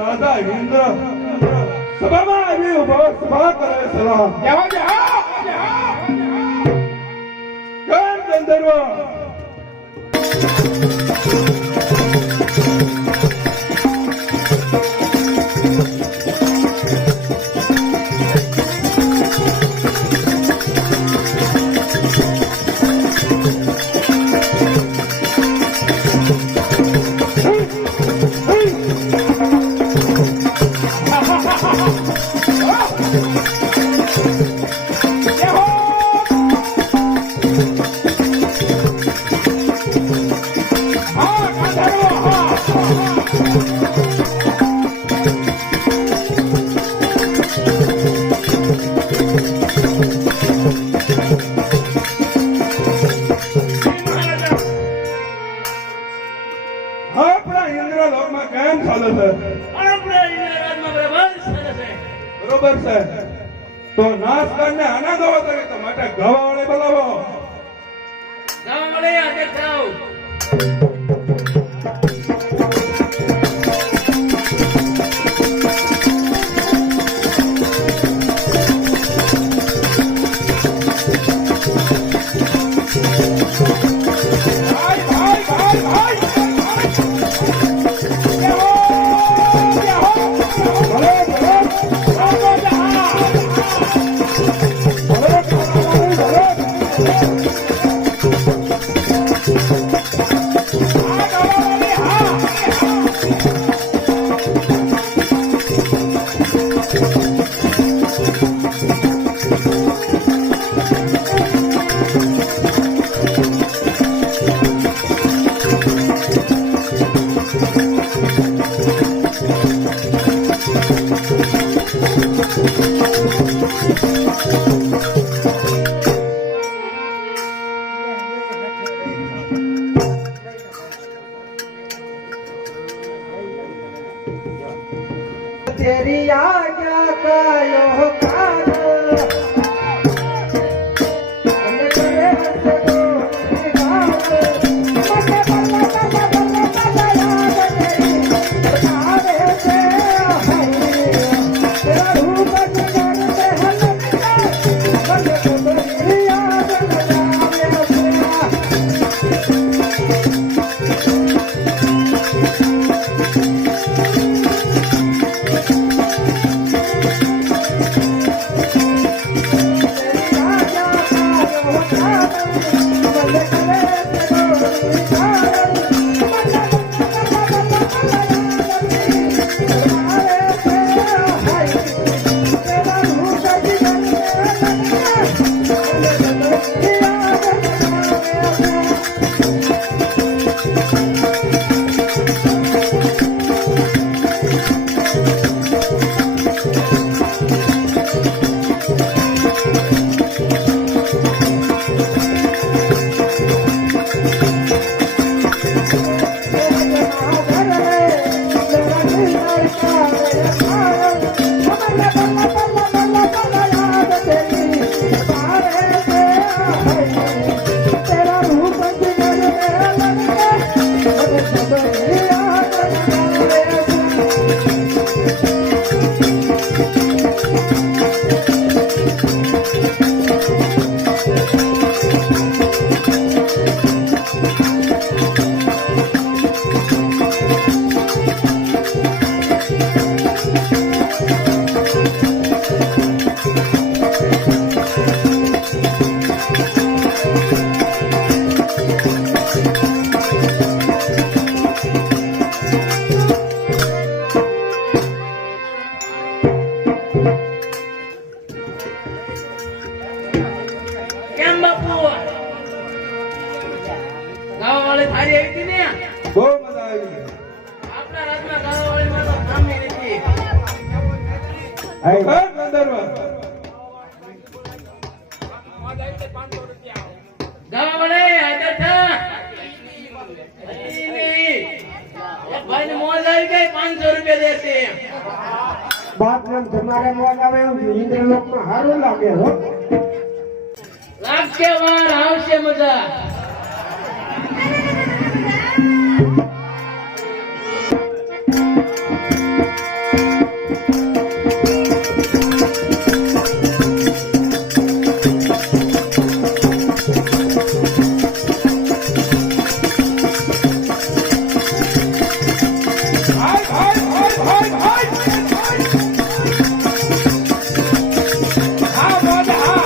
રાજા ઇન્દ્ર સભામાં આવી ઉભો સભા કરે સલામ કેમ ગંધર્વ બરોબર છે તો નાશ કરીને આના ગવા કરે તો માટે ગવા વાળે બોલાવો ગવા વાળે આજે જાઓ तेरी आज्ञा का यो काज ભાઈ ને મોજ આવી ગઈ 500 રૂપિયા દેશે બાપ નામ તમારે મોજ આવે એમ ઇન્દ્રલોકમાં સારું લાગે હો લાગશે વાર આવશે મજા ભાઈ ભાઈ ભાઈ ભાઈ ભાઈ હા બોલ હા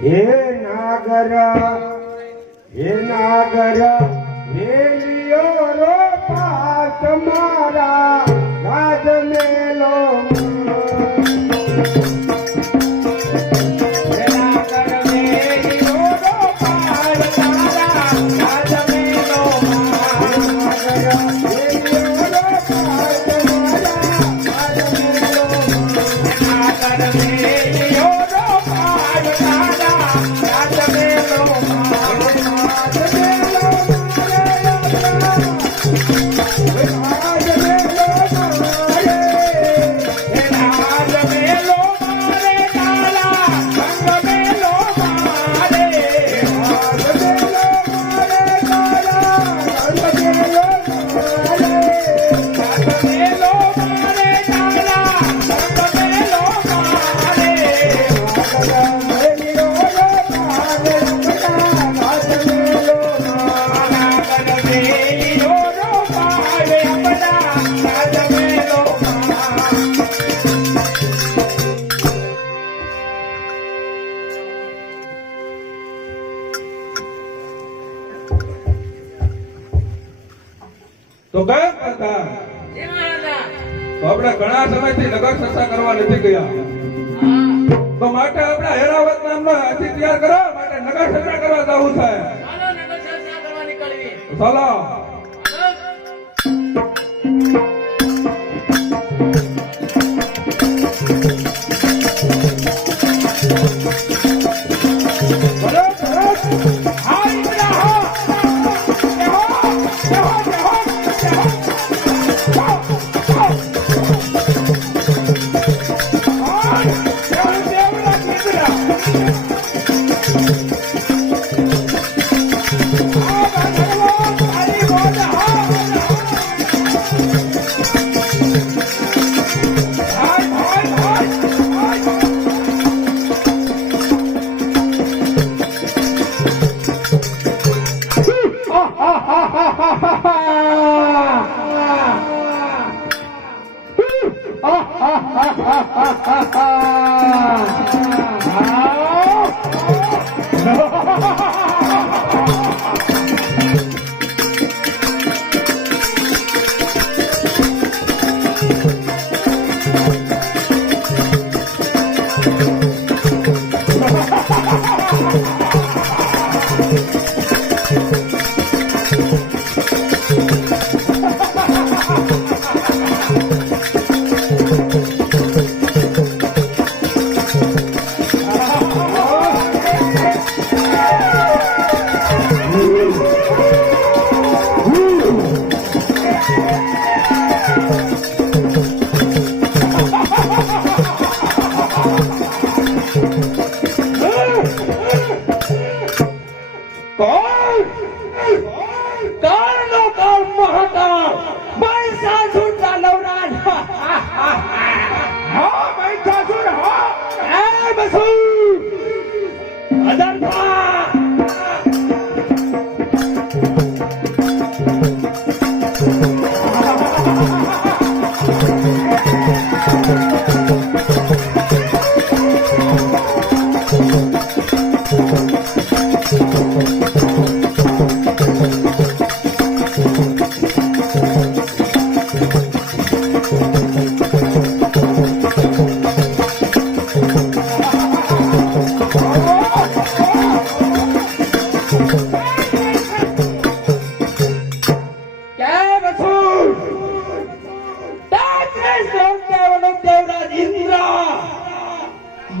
હે નાગર મેલિયો રો પાસ મારા રાજ મેલો હે નાગર મેલિયો રો પાસ મારા રાજ મેલો નાગર મેલિયો રો પાસ મારા રાજ મેલો નાગર મેલિયો રો પાસ મારા રાજ મેલો તો કયા કરતા જય મહારાજા તો આપણે ઘણા સમયથી નગર સત્સંગ કરવા નથી ગયા હા તો માટે આપણે હેરાવત નામનો હાથી તૈયાર કરો માટે નગર સત્સંગ કરવા જવું છે ચાલો નગર ચર્ચા કરવા નીકળવી ચાલો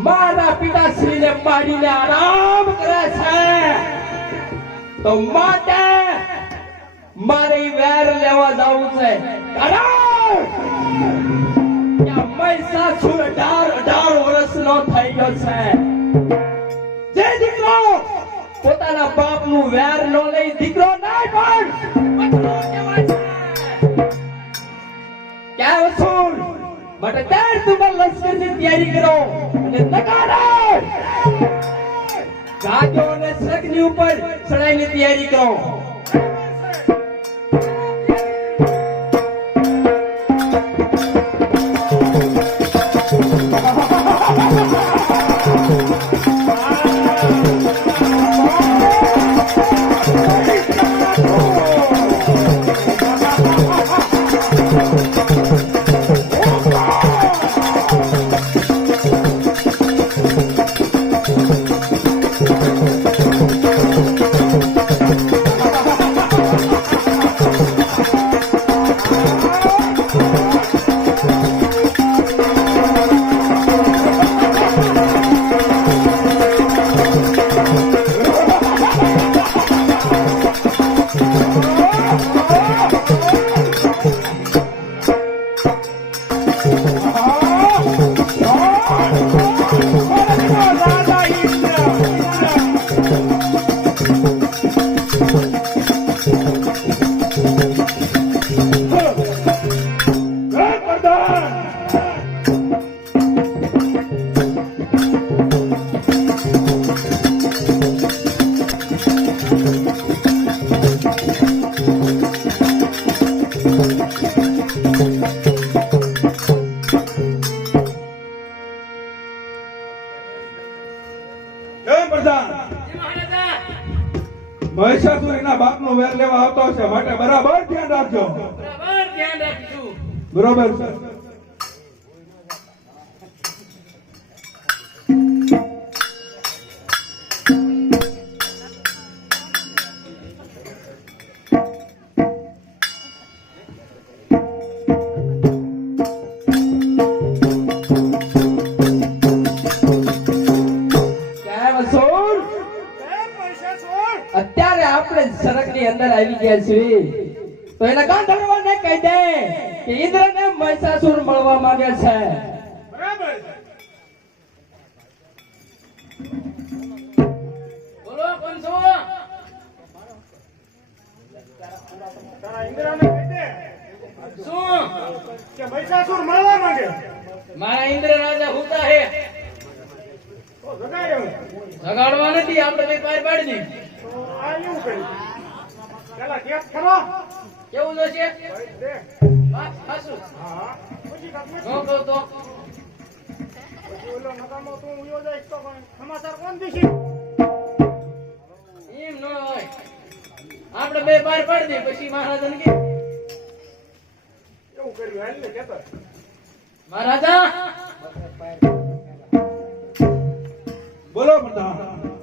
મારા પિતાશ્રીને મારીને આરામ કરે છે તો માટે મારે વેર લેવા જવું છે કારણ કે મહિષાસુર 18 વર્ષનો થઈ ગયો છે જે દીકરો પોતાના બાપનું વેર નો લઈ દીકરો નહીં પણ પતલો કહેવાય છે કેમ છું માટે તેર તુમર લશ્કરની તૈયારી કરો અને નકારા ગાજો અને સગની ઉપર ચડાઈની તૈયારી કરો મહિષાસુર એના બાપનો વેર લેવા આવતો હશે માટે બરાબર ધ્યાન રાખજો બરાબર ધ્યાન રાખીશું. બરોબર છે અત્યારે આપણે સરકની અંદર આવી ગયા છીએ તો એના ગાંધર્વને કહી દે કે ઇન્દ્રને મહિષાસુર મળવા માંગે છે બરાબર બોલો કોણ છો? તારા ઇન્દ્રને કહી દે શું? કે મહિષાસુર મળવા માંગે મારા ઇન્દ્ર રાજા હુતા હે. તો જગાડ્યો જગાડવા નથી, આપણે કઈ પાર પાડી દી. તો આ એવું કર્યું પેલા કેસ ખરો કેવું જોશે? દે વાત ખાસું. હા પછી કાક ન કહું તો પછી ઓલો નકામો તું ઉયો જાય તો કોઈ સમાચાર કોણ દીશી એમ ન હોય. આપણે બે પાર પાડી દઈએ પછી મહારાજાને કે એવું કર્યું હાલ ને કેતો મહારાજા બોલો પ્રધાન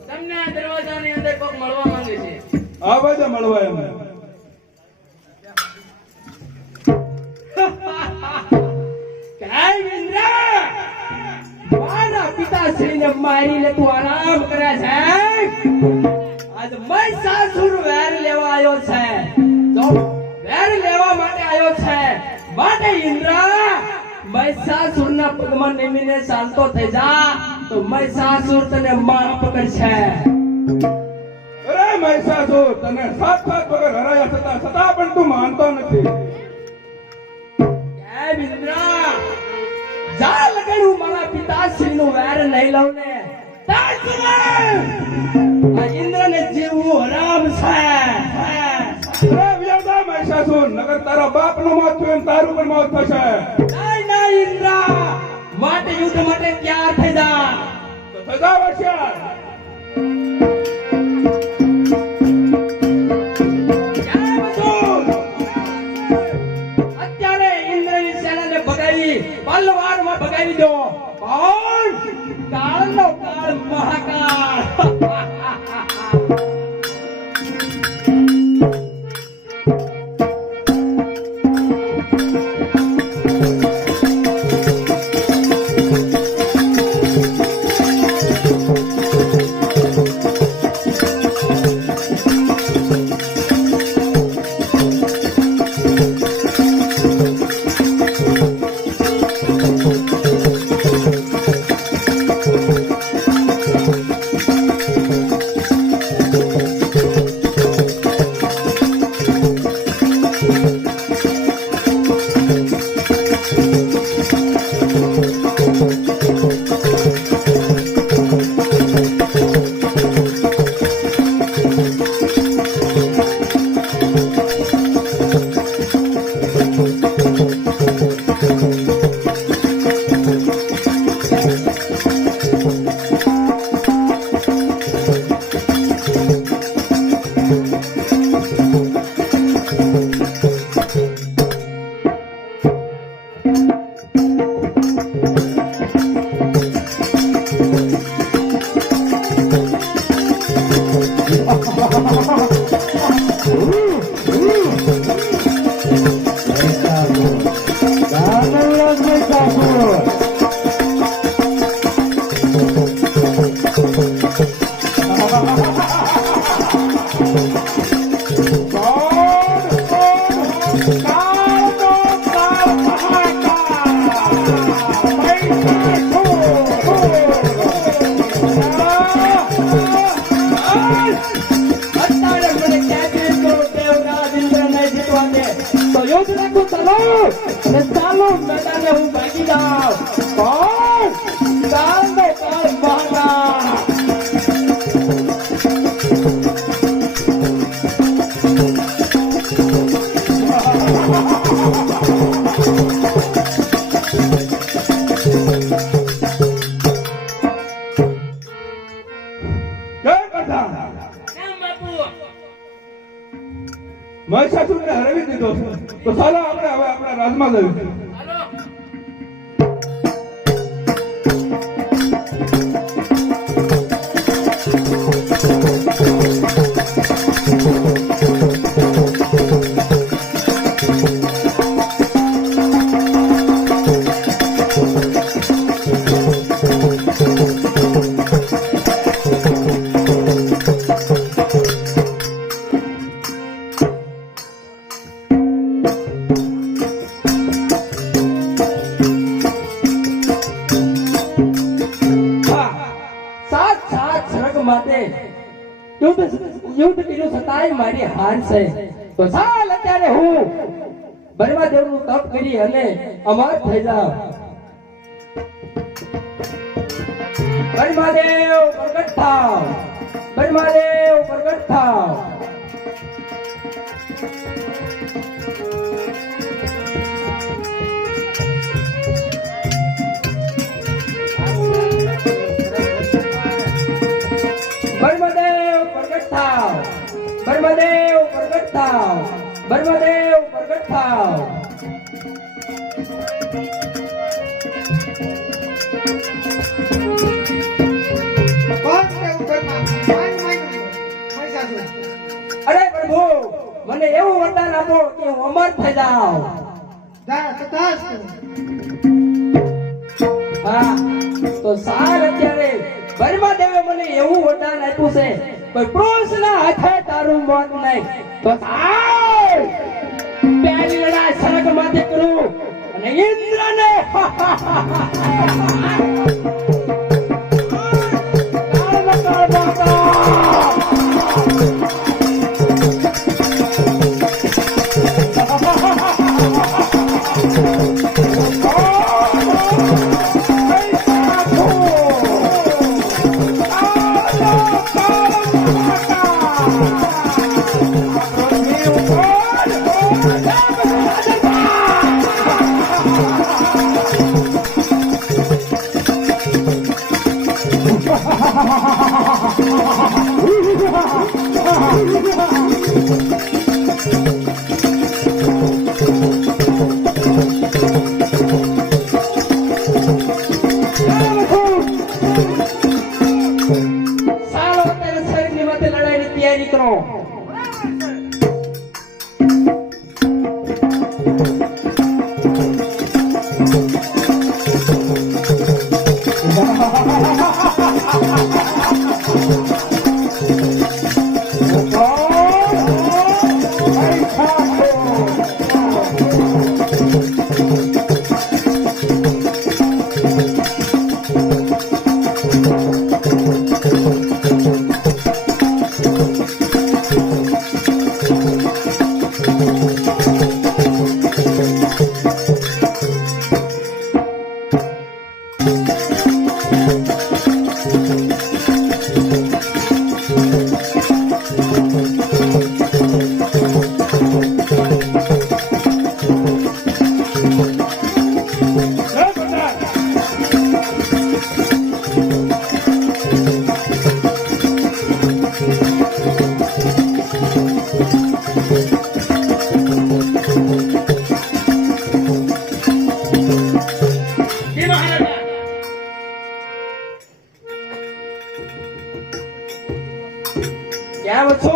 તમને આ દરવાજાની અંદર કોક મળવા માંગે છે. આ બાજુ મળવા એમ કેમ ઇન્દ્ર મારા પિતાશ્રીને મારીને તું આરામ કરે છે આજ મહિષાસુર વેર લેવા આવ્યો છે જો વેર લેવા માટે આવ્યો છે માટે ઇન્દ્ર મહિષાસુરના પગમાં નમીને ચાલતો થઈ જા તો મહિષાસુર તને માર પકડશે અરે મહિષાસુર તને 7 વગર હરાયા છતાં પણ તું માનતો નથી કેમ ઇન્દ્ર જા લગડું મારા પિતાશ્રીનું વેર નહીં લઉં ને તાજ આ ઇન્દ્રને જીવવું હરામ છે અરે વ્યાદા મહિષાસુર નગર તારા બાપનું મોત થયું ને તારું પણ મોત થશે નહીં નહીં ઇન્દ્ર માટે યુદ્ધ માટે તૈયાર થઈ જા તો સજા વચ્યા કેમ છું? અત્યારે ઇન્દ્રની સેનાને ભગાવી પલવારમાં ભગાવી દો કોણ કાળનો કાળ મહાકાળ અત્યારે મને ક્યાંથી તો દેવરાજ ઇન્દ્રને જીતવા દે તો યુદ્ધ રાખું ચાલો અને ચાલો મેદાને હું ભાગી જાઉં કોણ ચાલો કાળ મહારાજ જય પ્રધાન કેમ બાપુ મહિષાસુરને હરાવી દીધો છે તો ચાલો આપણે હવે આપણા રાજમાં જઈએ હાલો સાત સાત સ્વર્ગ માટે યુદ્ધ કર્યું છતાંય મારી હાર છે તો ચાલ અત્યારે હું બ્રહ્માદેવનું તપ કરી અને અમર થઈ જાઉં બ્રહ્માદેવ પ્રગટ થાવ બ્રહ્માદેવ પ્રગટ થાવ બ્રહ્મદેવ પ્રગટ થાવ બ્રહ્મદેવ પ્રગટ થાવ બ્રહ્મદેવ પ્રગટ થાવ અરે પ્રભુ મને એવું વરદાન આપો કે હું અમર થઈ જાઉં હા તો સાર અત્યારે બ્રહ્માદેવે મને એવું વરદાન આપ્યું છે કોઈ પુરુષના હાથે તારું મોત નહીં તો સાર પહેલી લડાઈ સ્વર્ગમાંથી કરું અને ઇન્દ્રને સારો અત્યારે શરીરની માથે લડાઈની તૈયારી કરો જય પ્રધાન કેમ છો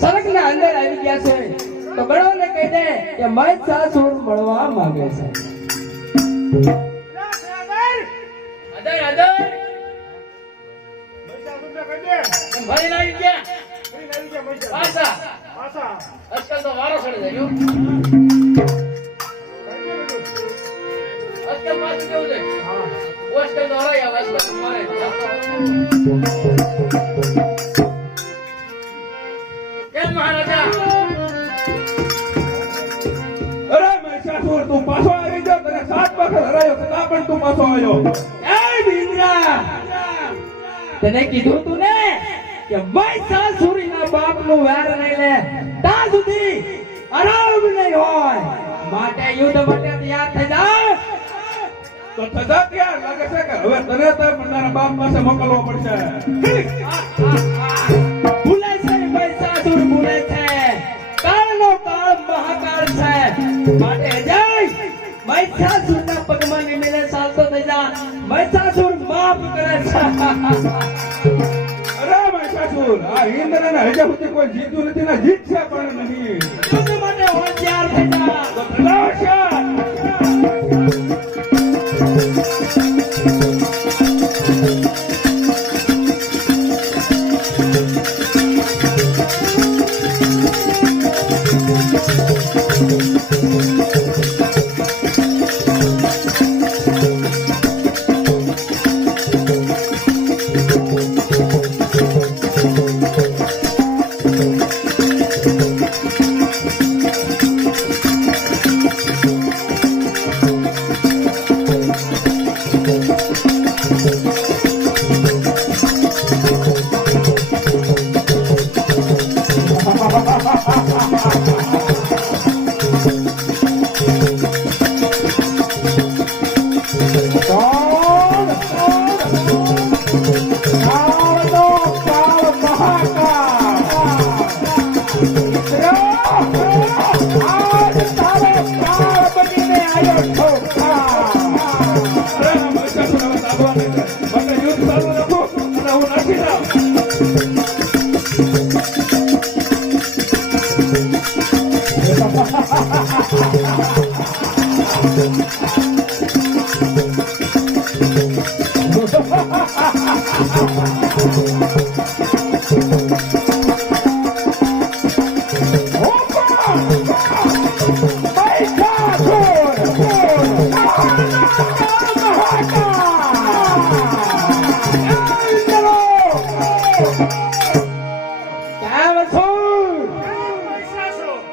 સરગના અંદર આવી ગયા છે તો ગળોને કહી દે કે મહિષાસુર મળવા માંગે છે. અદર અદર એમ ભરીને આવી ગયા પાછા આજકાલ તો વારો ચડી જાય જો. આજકાલ પાછું કેવું છે આજકાલ તો હરાઈ આવે આજકાલ તો મારે કેમ મહારાજા અરે મહિષાસુર તું પાછો આવી ગયો તને 7 વખત હરાયો છતાં પણ તું પાછો આવ્યો. એ ઇન્દ્રા તને કીધું તું ને કે મહિષાસુરના બાપનું વેર નહીં લે ત્યાં સુધી આરામ નહીં હોય માટે યુદ્ધ માટે તૈયાર થઈ જા. તો થતા ક્યાં લાગે છે કે હવે તને તો તારા બાપ પાસે મોકલવો પડશે. ભૂલે છે મહિષાસુર ભૂલે છે કાળનો કાળ મહાકાળ છે માટે જય મહિષાસુરના પગમાં નિમેલે ચાલતો થઈ જા. મહિષાસુર માફ કરે છે. અરે મહિષાસુર આ ઇન્દ્ર ને હજુ સુધી કોઈ જીત્યું નથી ને જીતશે પણ નહીં. યુદ્ધ માટે હોશિયાર થઈ જા. તો ચલાવો છે.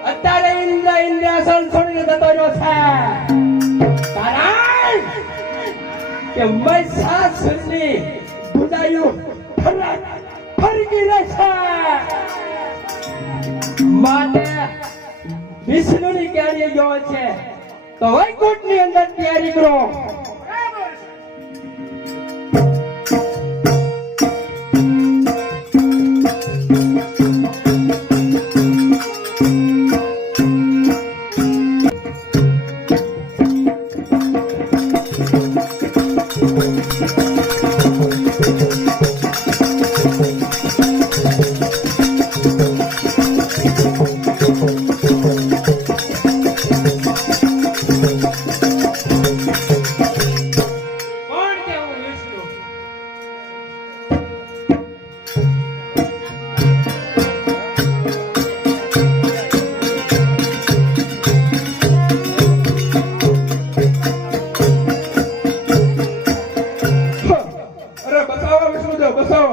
અત્યારે ઇન્દ્રાસન છોડીને જતો રહ્યો છે કારણ કે મહિષાસુરની બુદાયું ફરકી રહેશે માટે વિષ્ણુની કેરી ગયો છે તો વૈકુંઠની અંદર તૈયારી કરો.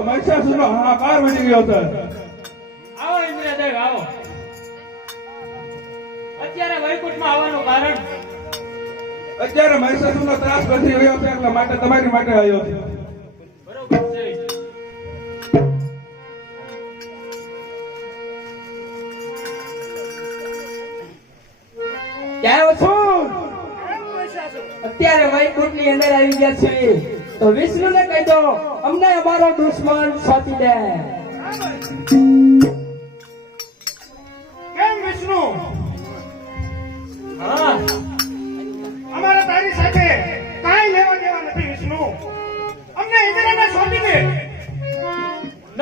મહિષાસુરનો હાહાકાર વધી ગયો છે. આવો ઇન્દ્રદેવ આવો. અત્યારે વૈકુંઠમાં આવવાનું કારણ અત્યારે મહિષાસુરનો ત્રાસ વધી રહ્યો છે એટલા માટે તમારી માટે આવ્યો છે. બરોબર છે. કેમ છો? અત્યારે વૈકુંઠની અંદર આવી ગયા છે તો વિષ્ણુને કહી દો અમને અમારો દુશ્મન સોંપી દે. કેમ વિષ્ણુ? હા અમારે તારી સાથે કાંઈ લેવા દેવા નથી વિષ્ણુ. અમને ઇન્દ્રને સોંપી દે. ન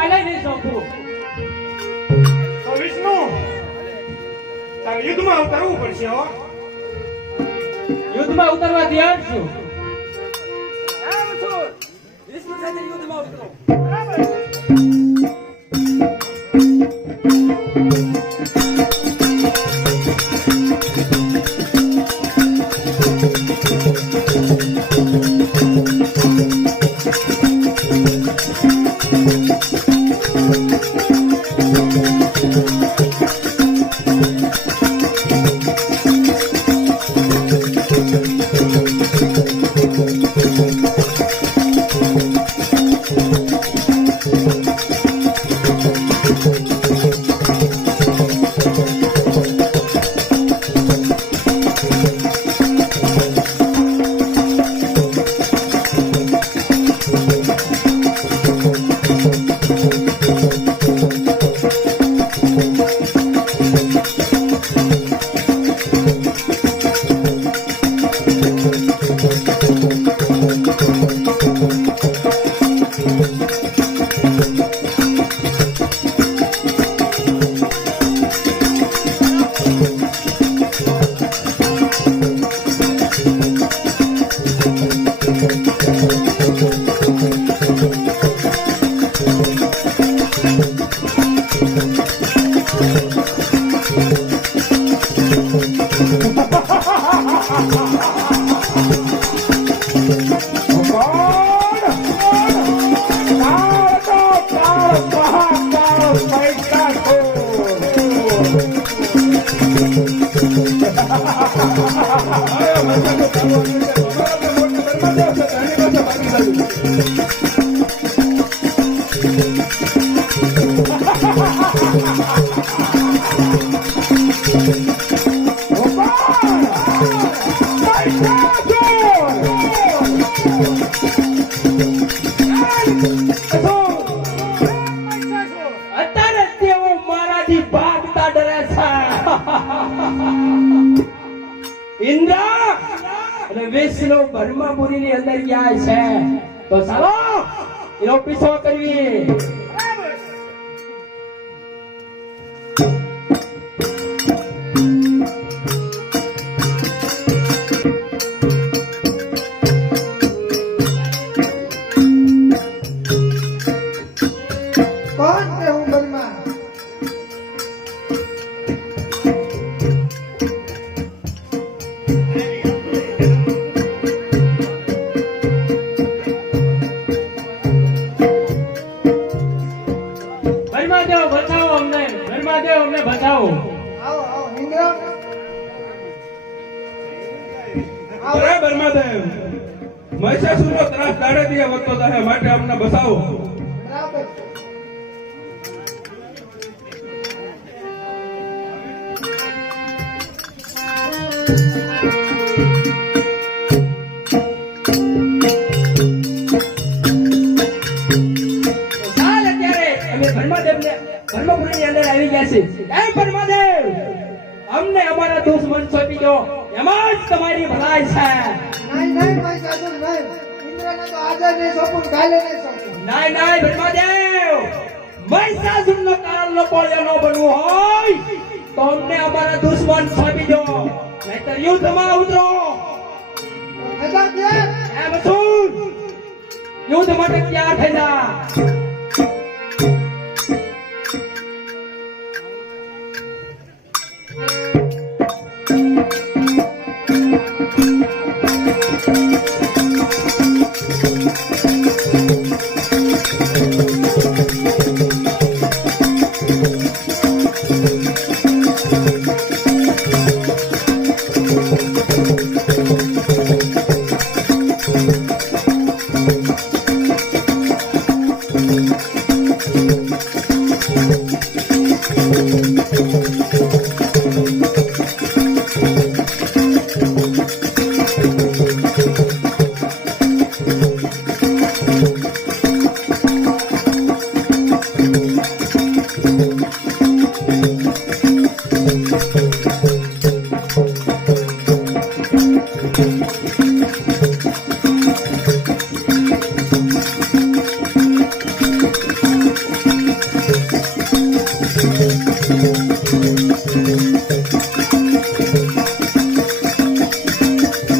કાલે નહીં સોંપું. તો વિષ્ણુ તારે યુદ્ધમાં ઉતરવું પડશે હો. યુદ્ધમાં ઉતરવા તૈયાર છું. વિષ્ણુ સાથે યુદ્ધમાં ઉતરો. અત્યારે તેઓ મારાથી ભાગતા ડરે છે. ઇન્દ્ર અને વિષ્ણુ બ્રહ્મપુરીની અંદર ગયા છે, તો ચાલો એનો પીછો કરવી. કોણ છે હું બલમાં? બ્રહ્માદેવ બચાવો અમને, બ્રહ્માદેવ અમને બચાવો. આવો આવો ઇન્દ્ર. અરે બ્રહ્માદેવ, મહિષાસુરનો ત્રાસ દાડે દીએ વધતો જાય, માટે અમને બસાવો. બરાબર છે. ચાલ અત્યારે અમે બ્રહ્માદેવને બ્રહ્મપુરીની અંદર આવી ગયા છે. એ બ્રહ્માદેવ, અમને અમારા દુશ્મન સોંપી દો, એમાં જ તમારી ભલાઈ છે. નહીં નહીં મહિષાસુર નહીં. ઇન્દ્રને તો આજે નહીં સોંપું, કાલે નહીં સોંપું. નાય નાય બ્રહ્માદેવ, મહિષાસુરનો કાળનો કોળિયો ન બનવું હોય તો અમને અમારા દુશ્મન સોંપી દો, નહીંતર યુદ્ધમાં ઉતરો. ખબર છે? એમ શું યુદ્ધ માટે તૈયાર થઈ જા.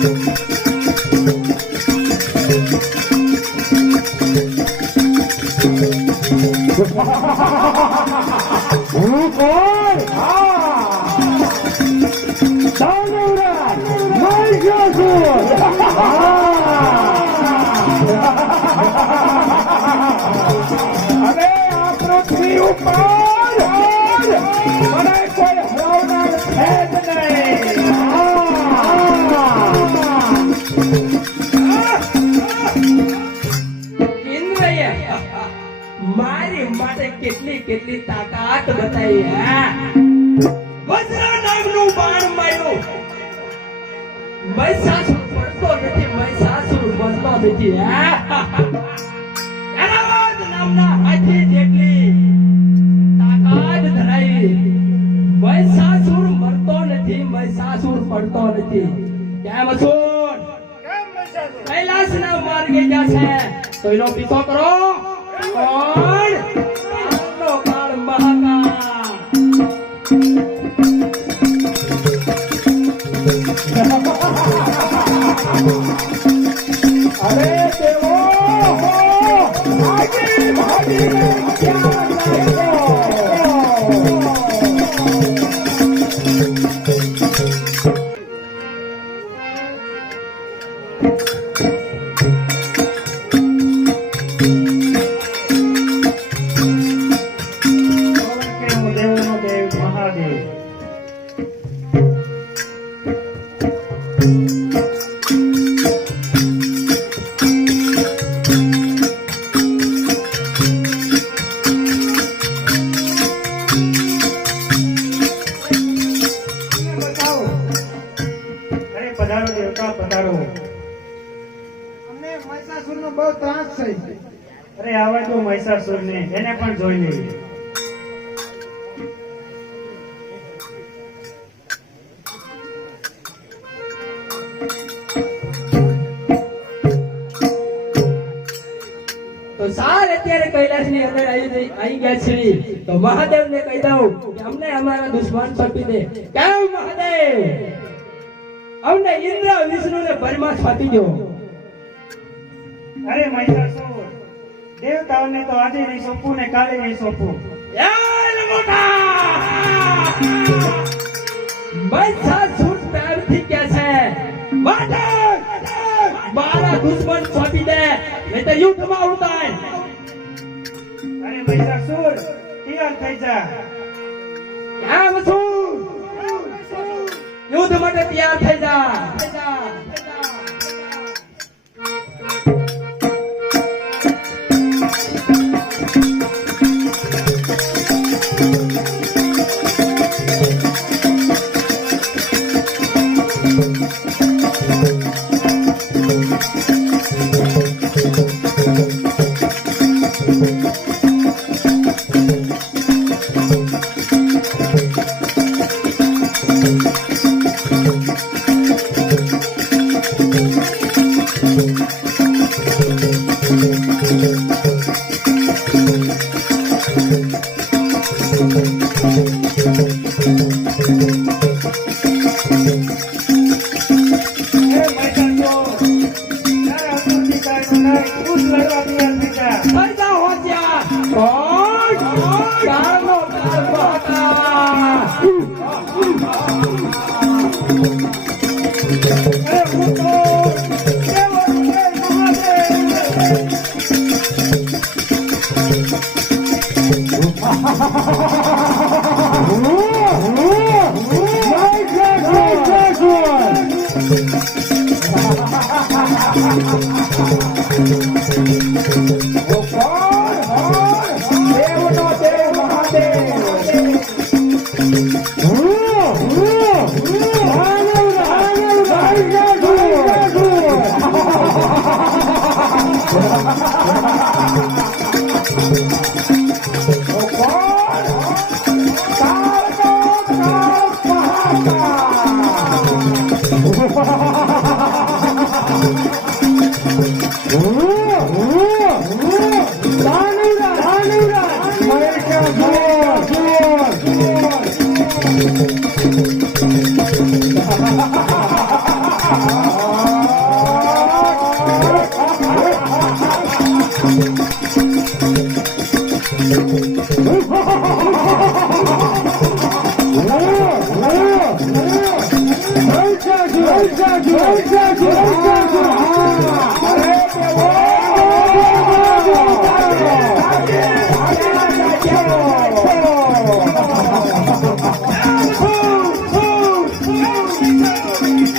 હું કોણ? દાનવરાજ મહિષાસુર. અરે આ પૃથ્વી ઉપર મને કોઈ હરાવનાર છે જ નહીં. ઇન્દ્રએ મારી માટે કેટલી કેટલી તાકાત બતાવી. વજ્ર નામનું બાણ માર્યું. મહિષાસુર પડતો નથી, મહિષાસુર બનતો નથી. એનાવાદ નામના હાથી જેટલી તાકાત ધરાવી. મહિષાસુર મરતો નથી, મહિષાસુર પડતો નથી. કેમ અસુર? કૈલાસના માર્ગે ગયા છે તો એનો પીછો કરો. કોણ? કાળનો કાળ મહાકાળ. અરે દેવો ભાગી ભાગીને ક્યાં લાગ્યો? દેવોનો દેવ મહાદેવ. અરે પધારો દેવતા પધારો. અમને મહિષાસુરનો બહુ ત્રાસ છે. અરે આવા તો મહિષાસુરને એને પણ જોઈ લઈએ. તો સાર અત્યારે કૈલાસની અંદર આવી ગયા છે તો મહાદેવને કહી દઉં કે અમને અમારા દુશ્મન સોંપી દે. કેમ મહાદેવ? અમને ઇન્દ્ર વિષ્ણુને ભરમાં સોંપી દો. અરે મહિષાસુર, દેવતાઓને તો આજે નહીં સોંપું ને કાલે નહીં સોંપું. એ મોટા મહિષાસુર પ્રેમથી કહે છે માટે મારા દુશ્મન સોંપી દે નહીંતર યુદ્ધમાં ઉતાર. અરે મહિષાસુર, તૈયાર થઈ જા. કેમ છું? યુદ્ધ માટે તૈયાર થઈ જા.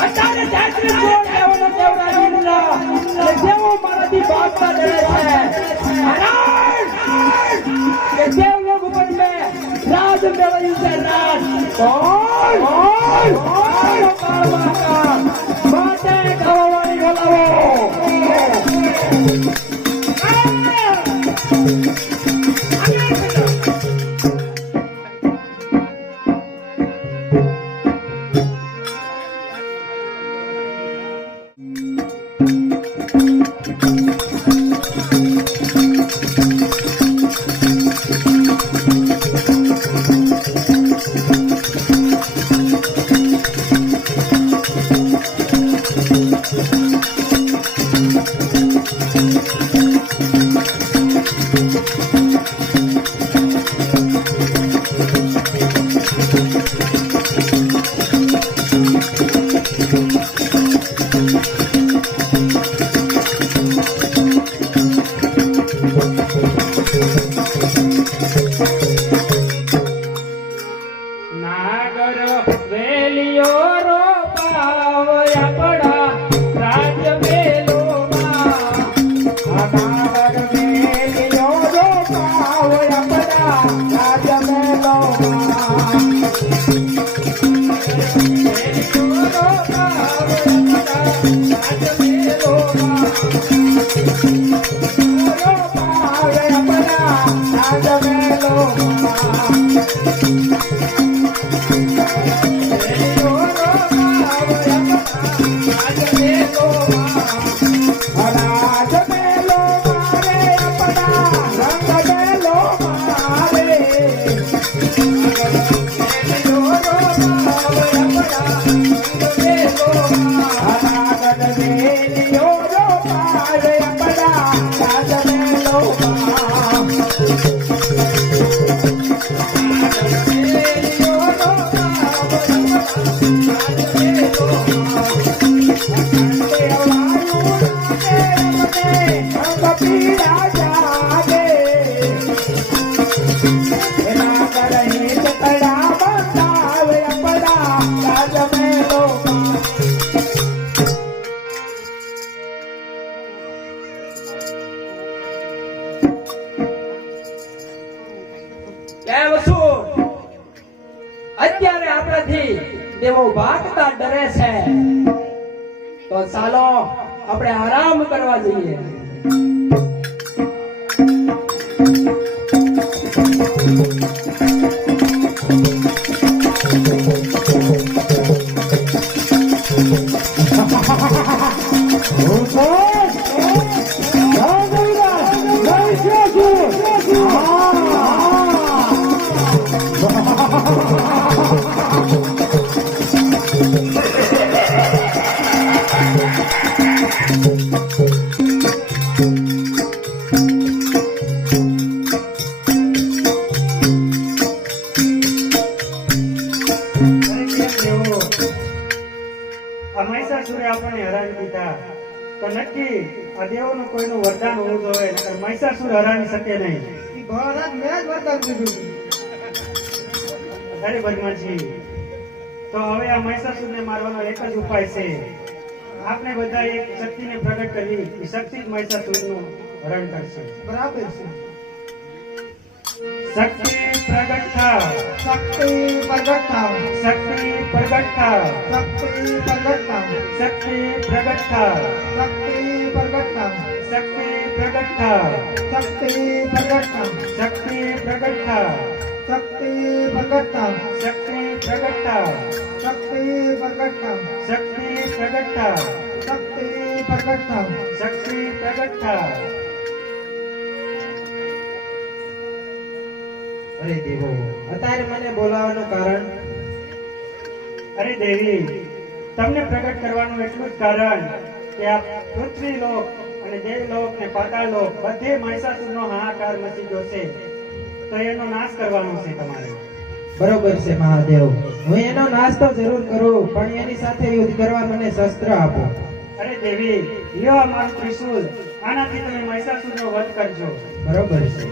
અત્યારે જાતને છોડ દેવાનો કેવડાવી લીધા. અને જેવો મારાથી ભાગતા ડરે છે. મહારાજ! કે દેવલોક ઉપર મેં રાજ મેળવ્યું છે, રાજ. કોણ? કાળમાં કાળ. માટે ખાવાવાળી બોલાવો. નાગર વેલિયો રોપાવ આપણા રાજ્ય મેલોમાં. નાગર વેલિયો રોપાવ આપણા રાજ્ય મેલોમાં. વેલિયો રોપાવ આપણા રાજ્ય મેલોમાં. રોપાવ આપણા રાજ્ય મેલોમાં. વેલિયો રોપાવ આપણા રાજ્ય મેલોમાં. રાજ મેલોમાં રે આપણા રંગ મેલોમાં રે. વેલિયો રોપાવ આપણા રાજ્ય મેલોમાં. નાગર વેલિયો રોપાવ આપણા રાજ્ય મેલોમાં. વેલિયો રોપાવ આપણા રાજ્ય મેલોમાં. કેમ છું? અત્યારે આપણાથી દેવો ભાગતા ડરે છે, તો ચાલો આપણે આરામ કરવા જઈએ. મહિષાસુરે આપણને હરાવી દીધા, તો નક્કી આ દેવોનું કોઈનું વરદાન હોવું જોઈએ, નકર મહિષાસુર હરાવી શકે નહીં. ઈ ભોળાનાથ મેં જ વરદાન દીધું. અરે ભગવાનજી, તો હવે આ મહિષાસુરને મારવાનો એક જ ઉપાય છે. આપણે બધા એક શક્તિને પ્રગટ કરવી, એ શક્તિ જ મહિષાસુરનું હરણ કરશે. બરાબર છે. શક્તિ પ્રગટ થાવ, શક્તિ પ્રગટ થાવ. શક્તિ પ્રગટ થાવ, શક્તિ પ્રગટ થાવ. શક્તિ પ્રગટ થાવ, શક્તિ પ્રગટ થાવ. શક્તિ પ્રગટ થાવ, શક્તિ પ્રગટ થાવ. શક્તિ પ્રગટ થાવ, શક્તિ પ્રગટ થાવ. શક્તિ પ્રગટ થાવ, શક્તિ પ્રગટ થાવ. શક્તિ પ્રગટ થાવ, શક્તિ પ્રગટ થાવ. શક્તિ પ્રગટ થાવ. અરે દેવો, અત્યારે મને બોલાવવાનું કારણ? અરે દેવી, તમને પ્રગટ કરવાનું એટલું જ કારણ કે આ પૃથ્વી લોક અને દેવલોક ને પાતાળ લોક બધે મહિષાસુરનો હાહાકાર મચી ગયો છે. તો એનો નાશ કરવાનો છે તમારે. બરોબર છે મહાદેવ, હું એનો નાશ તો જરૂર કરું, પણ એની સાથે યુદ્ધ કરવા મને શસ્ત્ર આપો. અરે દેવી, લ્યો આ મારું ત્રિશૂલ, આનાથી તમે મહિષાસુરનો વધ કરજો. બરોબર છે.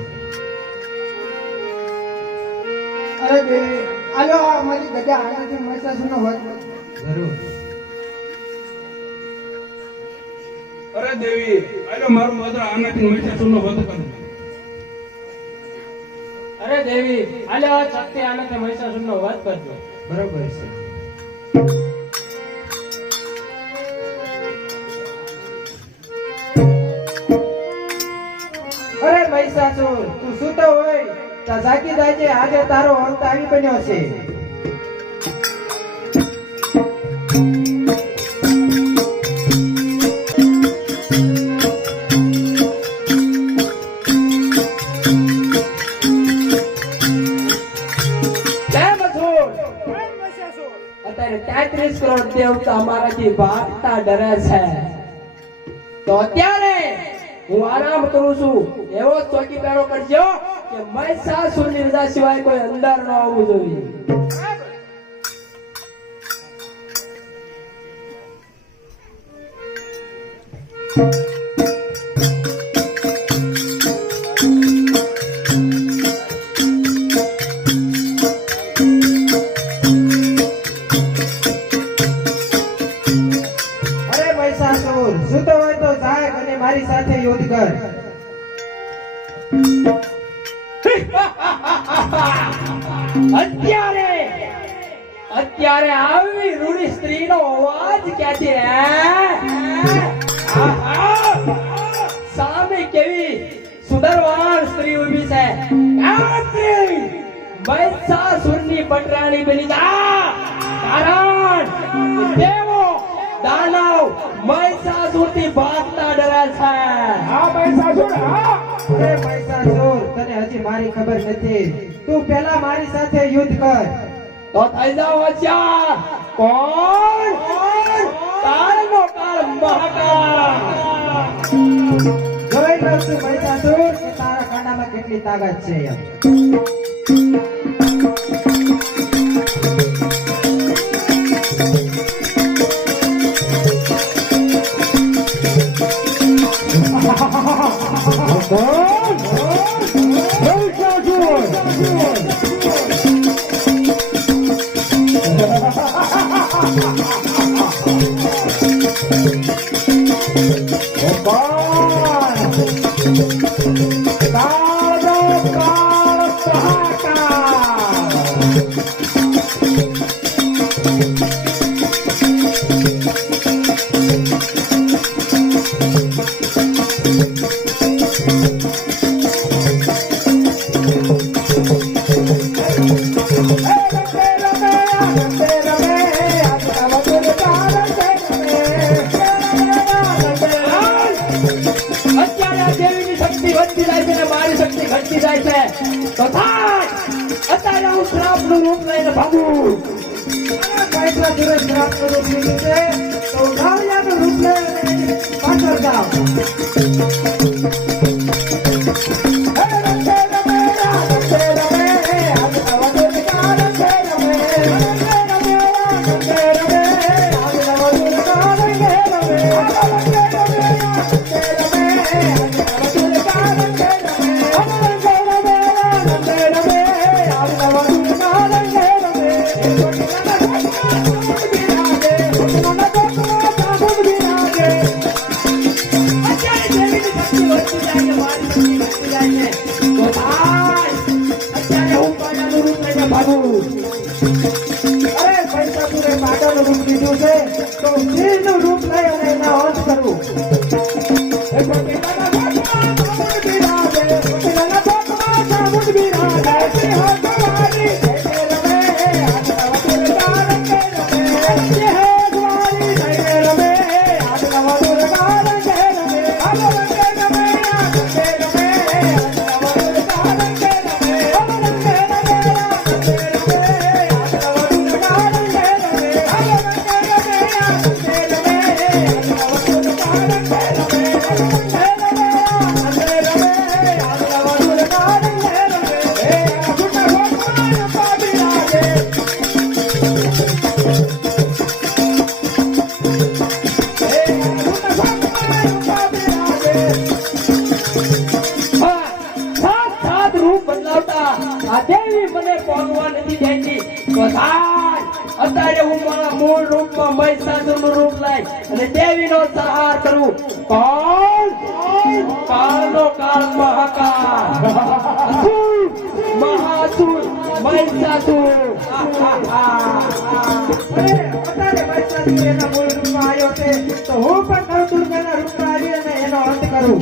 અરે દેવી, આલો આ અમારી ગદા, આનાથી મહિષાસુરનો વધ જરૂર. અરે દેવી, આલો મારું માત્ર આનાથી મહિષાસુરનો વધ કરો. અરે દેવી, આલે આ શક્તિ આનાથી મહિષાસુરનો વધ કરજો. બરોબર છે. અરે મહિષાસુર, તું સૂતો હોય તો જાગી જાજે, આજે તારો અંત આવી બન્યો છે. કેમ છો? અત્યારે 33 કરોડ દેવતા અમારાથી ભાગતા ડરે છે, તો અત્યારે હું આરામ કરું છું. એવો ચોકીદારો કરજો કે મહિષાસુરની રજા સિવાય કોઈ અંદર ન આવવું જોઈએ. અરે મહિષાસુર, સૂતો હોય તો જાગ અને મારી સાથે યુદ્ધ કર. અત્યારે આવી રૂડી સ્ત્રીનો અવાજ ક્યાંથી? સામે કેવી સુંદરવાન સ્ત્રી ઊભી છે. મહિષાસુરની પટરાણી બની જા, કારણ દેવો દાનવ મહિષાસુરથી ભાગતા ડરે છે. આ મહિષાસુર, હા. અરે મહિષાસુર, તને હજી મારી ખબર નથી. તું પેલા મારી સાથે યુદ્ધ કર. તો થઈ જાઓ હોશિયાર. કોણ? કાળનો કાળ મહાકાળ. જોઈ લઉં છું મહિષાસુર કે તારા કાંડામાં કેટલી તાકાત છે એમ. અત્યારે આ દેવીની શક્તિ વધતી જાય છે ને મારી શક્તિ ઘટતી જાય છે. તો થાય અત્યારે હું શ્રાપનું રૂપ લઈને ભાગું. મહિષાસુરે શ્રાપનું રૂપ લીધું છે, તો ઉધારિયાનું રૂપ લઈને પાછળ જાઓ. દેવીનો સંહાર કરું. કોણ? કાળનો કાળ મહાકાળ, મહાસુર, મહિષાસુર. અરે અત્યારે મહિષાસુર એના મૂળ રૂપમાં આવ્યો છે તો હું પણ નવદુર્ગાના રૂપમાં આવી અને એનો અંત કરું.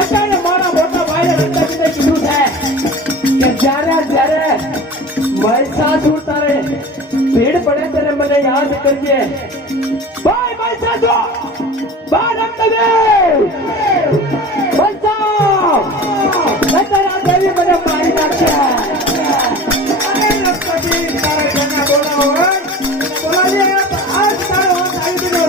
અત્યારે મારા મોટા ભાઈએ રંગાજીને કીધું છે કે જ્યારે મહિષાસુર તારે ભીડ પડે ત્યારે મને યાદ કરજે. ભાઈ મહિષાસુર, ભાઈ રક્તવીર, બચાવ! નહીંતર આ દેવી મને મારી નાખશે. અરે રક્તબીર, તારે જેના બોલાવો હોય એને બોલાવીએ તો આજ તારો અંત આવી ગયો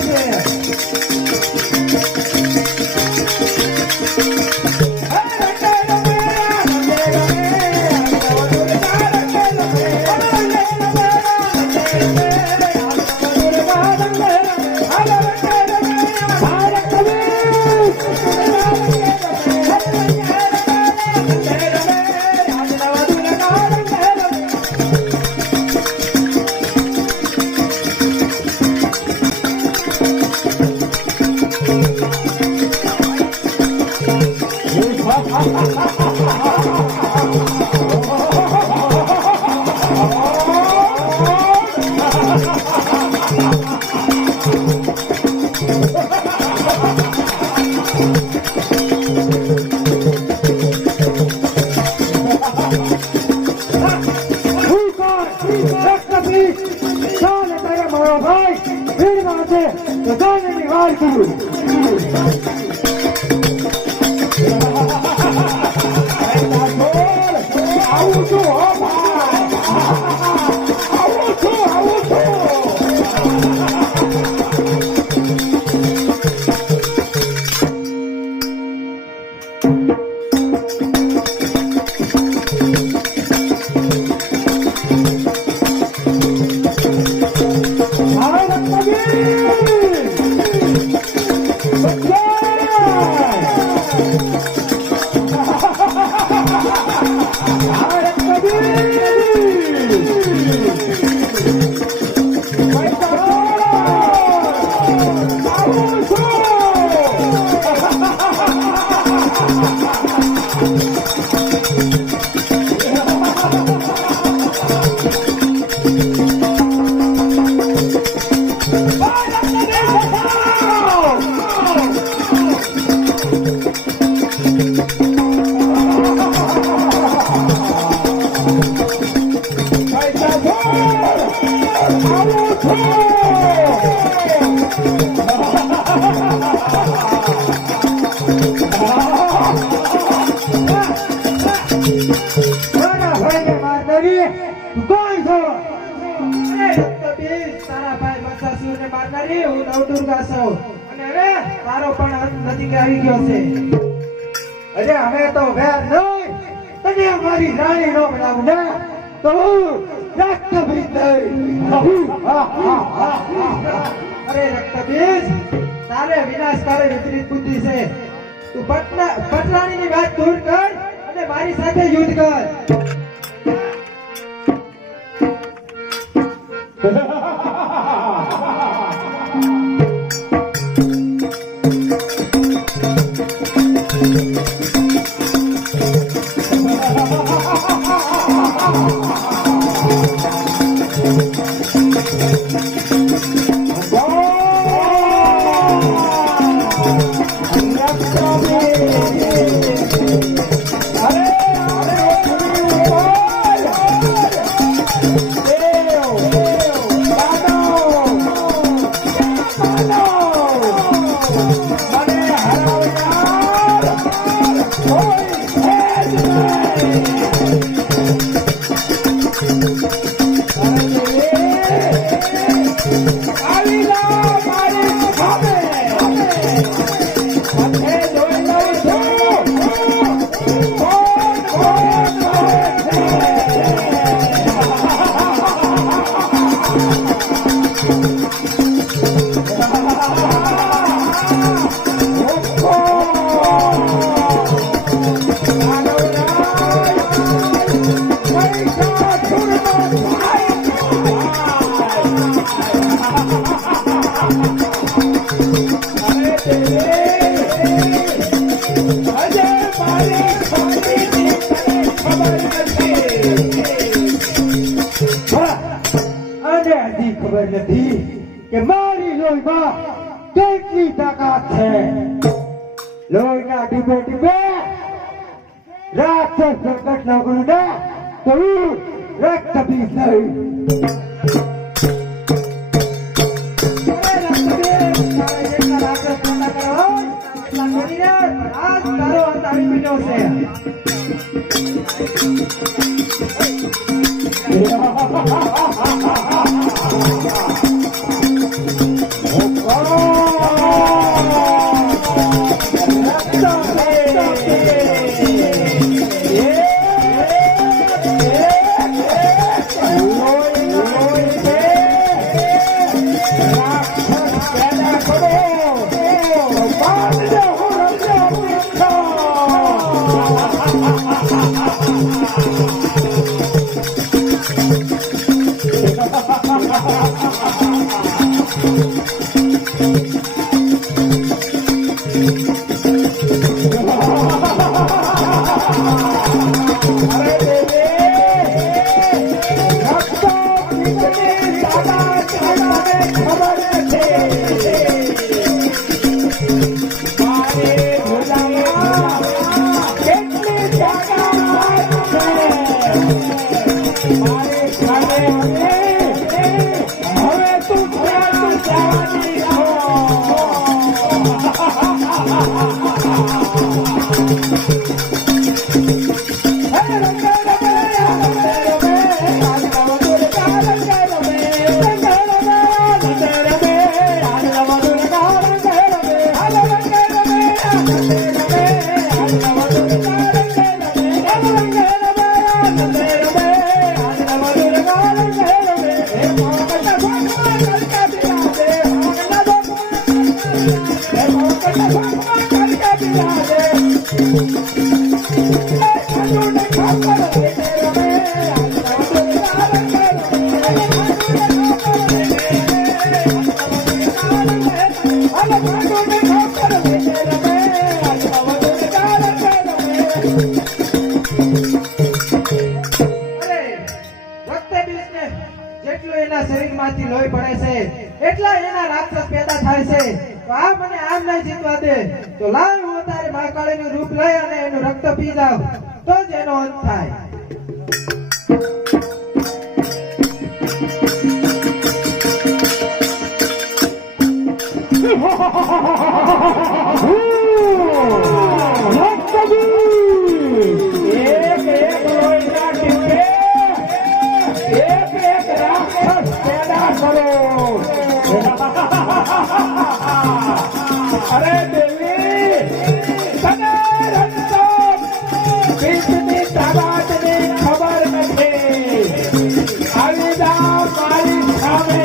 છે. અરે હવે તો વેર નહીં, તને અમારી રાણી નો બનાવું ને તો રક્તબીજ અરે રક્તબીજ, તારે વિનાશકારી વિપરીત બુદ્ધિ છે. તું પટરાણી ની વાત દૂર કર અને મારી સાથે યુદ્ધ કર. અરે મારી છોકરીની તને ખબર નથી. અને હજી ખબર નથી કે મારી લોહીમાં કેટલી તાકાત છે. લોહીના ટીપે ટીપે રાક્ષસ સંકટ લાગુ ને તો હું રક્ત પીશ નહીં. જેટલું એના શરીરમાંથી લોહી પડે છે એટલા એના રાક્ષસ પેદા થાય છે. તો આ મને આમ નહીં જીતવા દે. તો લાવ હું તારે મહાકાળીનું રૂપ લઈ અને એનું રક્ત પી જાઉં તો જ એનો અંત થાય. અરે દેવી તને રણછોડ ભીતની તાકાતની ખબર નથી. આવી જા મારી સામે.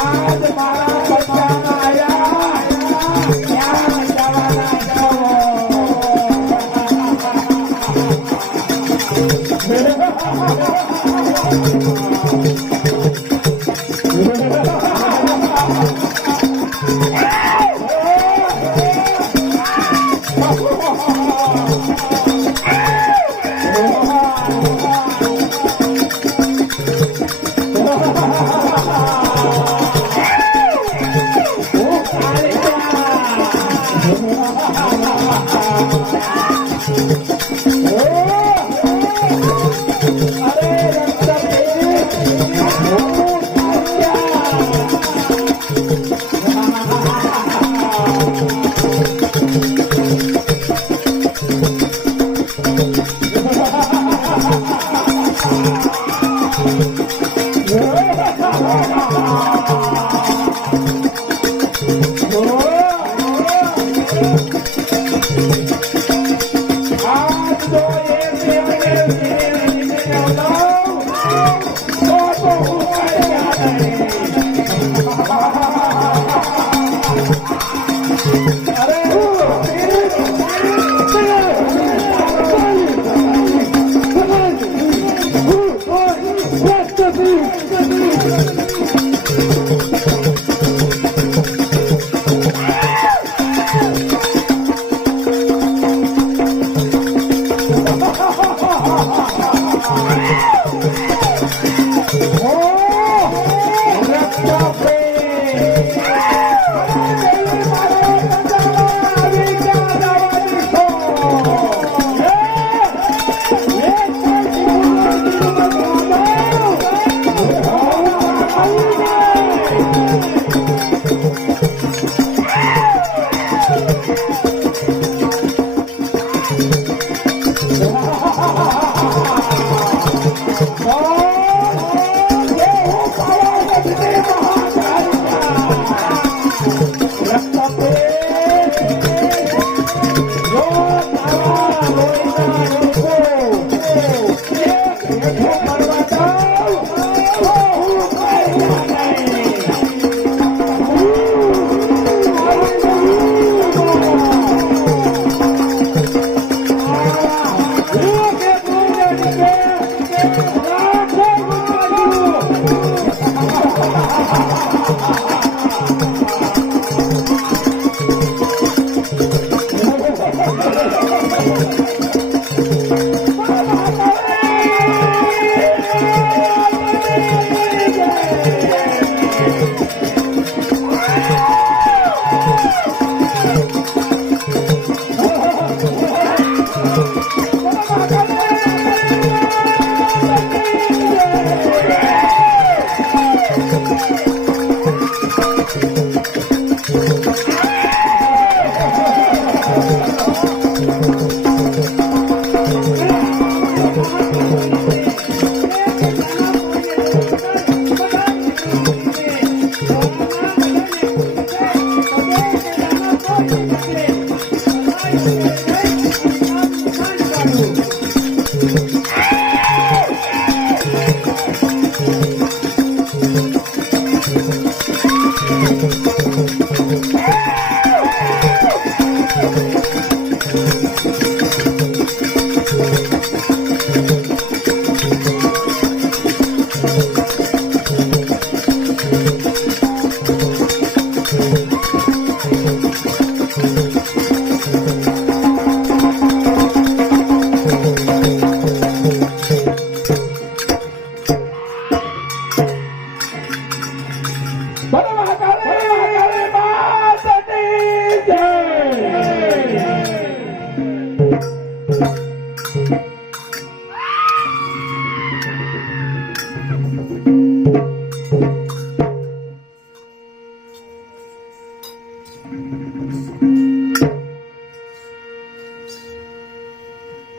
આજ મારા બચ્ચાના આયા ત્યાં જવાના જાઓ.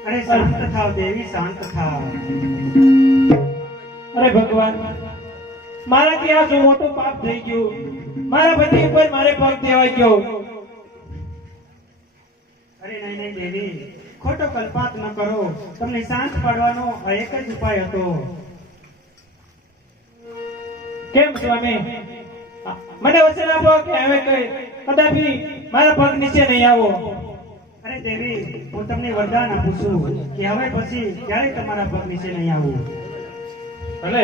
અરે શાંત થાવ દેવી, શાંત થાવ. અરે ભગવાન, મારાથી આ શું મોટું પાપ થઈ ગયું. મારા પતિ ઉપર મારે પગ દેવાઈ ગયો. અરે નહીં નહીં દેવી, ખોટો કલ્પાત ન કરો. તમને શાંત પાડવાનો આ એક જ ઉપાય હતો. કેમ સ્વામી મને વચન આપો કે હવે કદાપી મારા પગ નીચે નહીં આવો. અરે દેવી, હું તમને વરદાન આપું છું કે હવે પછી ક્યારેય તમારા પગ નીચે નહીં આવું. ભલે.